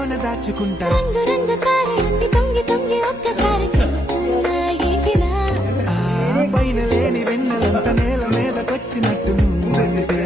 గుండెల్లోన దాచుకుంటా రంగు రంగు తారలన్నీ తొంగి తొంగి ఒక్కసారి చూస్తున్నా ఏంటిలా పైన లేని వెన్నెలంత నేల మీదకొచ్చినట్టు నువ్వు అంటే